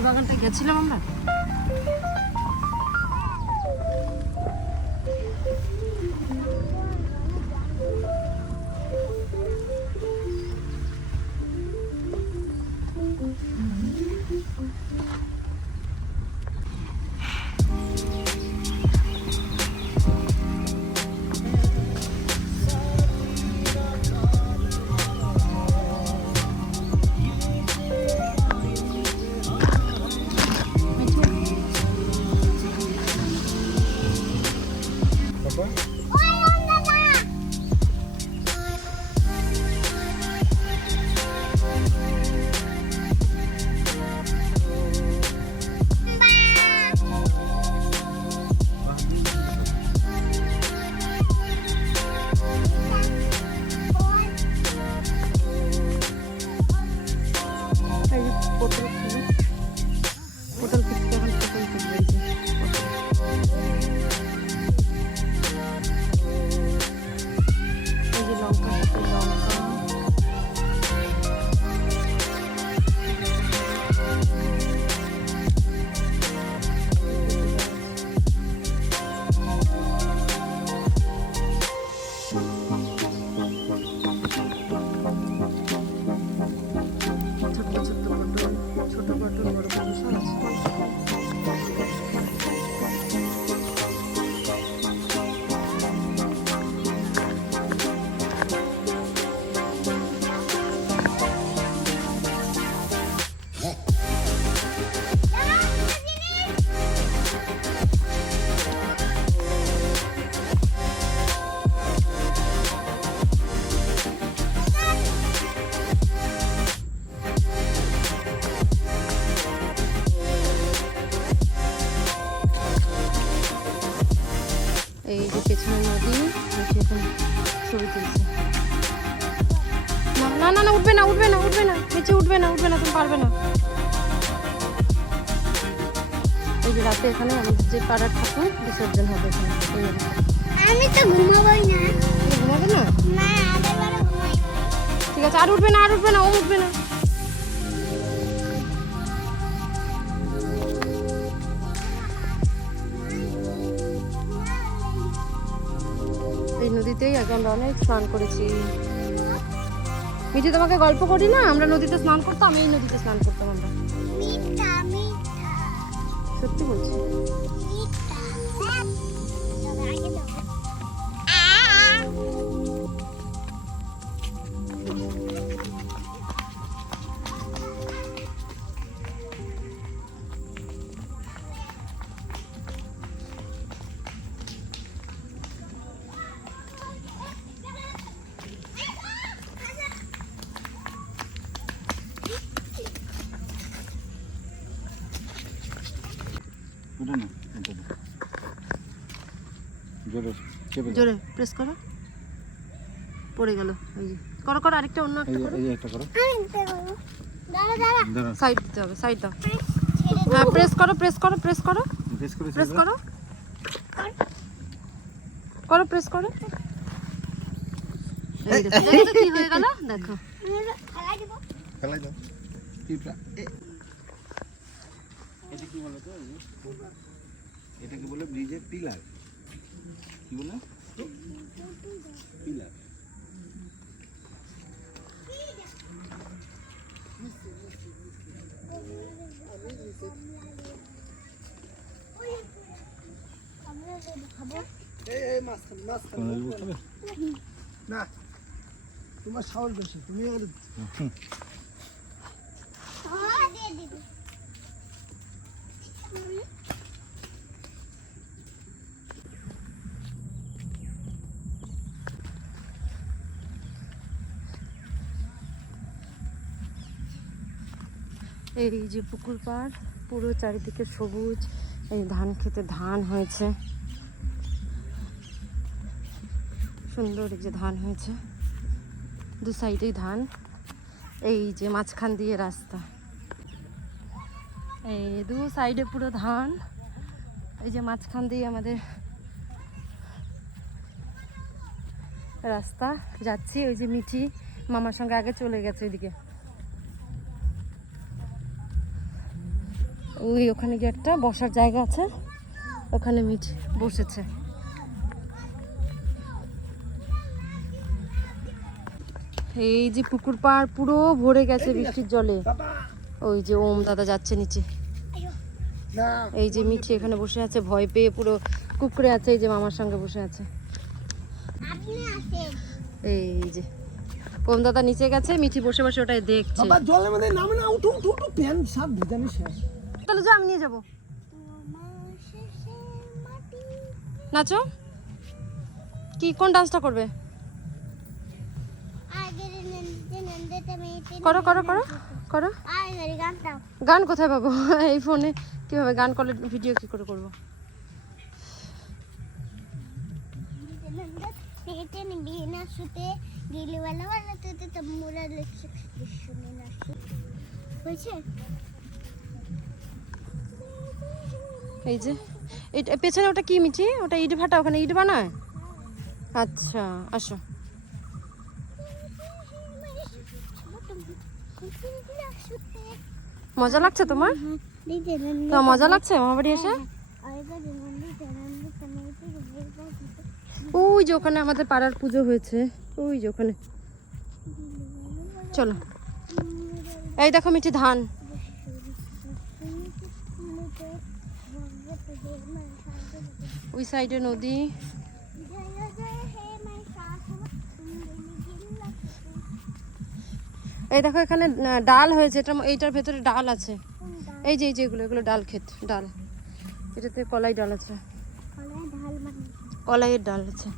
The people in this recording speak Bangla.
ওই বাগানটায় গেছিলাম আমরা। এই যে পেছনে নদী, ছবি তুলছে। না না না, উঠবে না উঠবে না উঠবে না, নিচে উঠবে না উঠবে না, তুমি পারবে না। এই যে রাতে এখানে আমাদের যে পাড়ার ঠাকুর বিসর্জন হবে এখানে। আমি তো ঘুমাবোই না। ঘুমাবে না? ঠিক আছে, আর উঠবে না আর উঠবে না, ও উঠবে না। এই নদীতেই আগে আমরা অনেক স্নান করেছি। মিঠি, তোমাকে গল্প করি না, আমরা নদীতে স্নান করতাম, আমি এই নদীতে স্নান করতাম আমরা। সত্যি বলছি। জোরে প্রেস করো, পড়ে গেল। এই যে করো করো, আরেকটা অন্য একটা করো, এই একটা করো। দাঁড়া দাঁড়া, সাইড দিতে হবে, সাইড দাও। হ্যাঁ, প্রেস করো প্রেস করো প্রেস করো প্রেস করো করো প্রেস করো। এই দেখো দেখো কি হয়ে গেল, দেখো। খেলাই দাও পিপড়া। এটা কি বলে তো, এটাকে বলে ব্রিজের পিলার। কি বলে? পিলার। না, তোমার সাহস বেশি, তুমি এই যে পুকুর পাড়, পুরো চারিদিকে সবুজ। এই ধান খেতে ধান হয়েছে, সুন্দর এই যে ধান হয়েছে, দু সাইডেই ধান। এই যে মাঝখান দিয়ে রাস্তা, এই দু সাইডে পুরো ধান। এই যে মাঝখান দিয়ে আমাদের রাস্তা যাচ্ছি। ওই যে মিঠি মামার সঙ্গে আগে চলে গেছে ওইদিকে। ওই ওখানে গিয়ে একটা বসার জায়গা আছে, ওখানে মিঠি বসেছে। এই যে পুকুর পাড় পুরো ভরে গেছে বৃষ্টির জলে। ওই যে ওম দাদা যাচ্ছে নিচে। না এই যে মিঠি এখানে বসে আছে ভয় পেয়ে, পুরো কুকুরে আছে। এই যে মামার সঙ্গে বসে আছে। আপনি আসেন। এই যে ওম দাদা নিচে গেছে, মিঠি বসে বসে ওটাই দেখছে। বাবা জলের মধ্যে নামে না, উঠো উঠো উঠো, প্যান্ট শার্ট ভিজানি শেষ। তাহলে যা, আমি নিয়ে যাবো। তোমার শেষে মাটি। নাচো। কি কোন ডান্সটা করবে? আগের নন্দতে মেয়েতে করো করো করো করো। আগের গানটা গান কোথায় পাবো? এই ফোনে কিভাবে গান করলে ভিডিও কি করে করবো? নন্দত মেয়েতে বিনা সুতে গিলওয়ালা ওয়ালা তুতে তম্মুরা লক্ষ শুনে না হয়েছে। এই যে এটা পেছনে ওটা কি মিঠি? ওটা ইট ভাটা, ওখানে ইট বানায়। আচ্ছা আসো। মজা লাগছে তোমার? তো মজা লাগছে মামা বাড়ি এসে? ওই যে ওখানে আমাদের পাড়ার পুজো হয়েছে, ওই যে ওখানে। চলো। এই দেখো মিঠি ধান। ওই সাইডে নদী। এই দেখো এখানে ডাল হয়েছে, এইটার ভেতরে ডাল আছে। এই যে এগুলো ডাল ক্ষেত, ডাল। এটাতে কলাই ডাল আছে, কলাইয়ের ডাল আছে।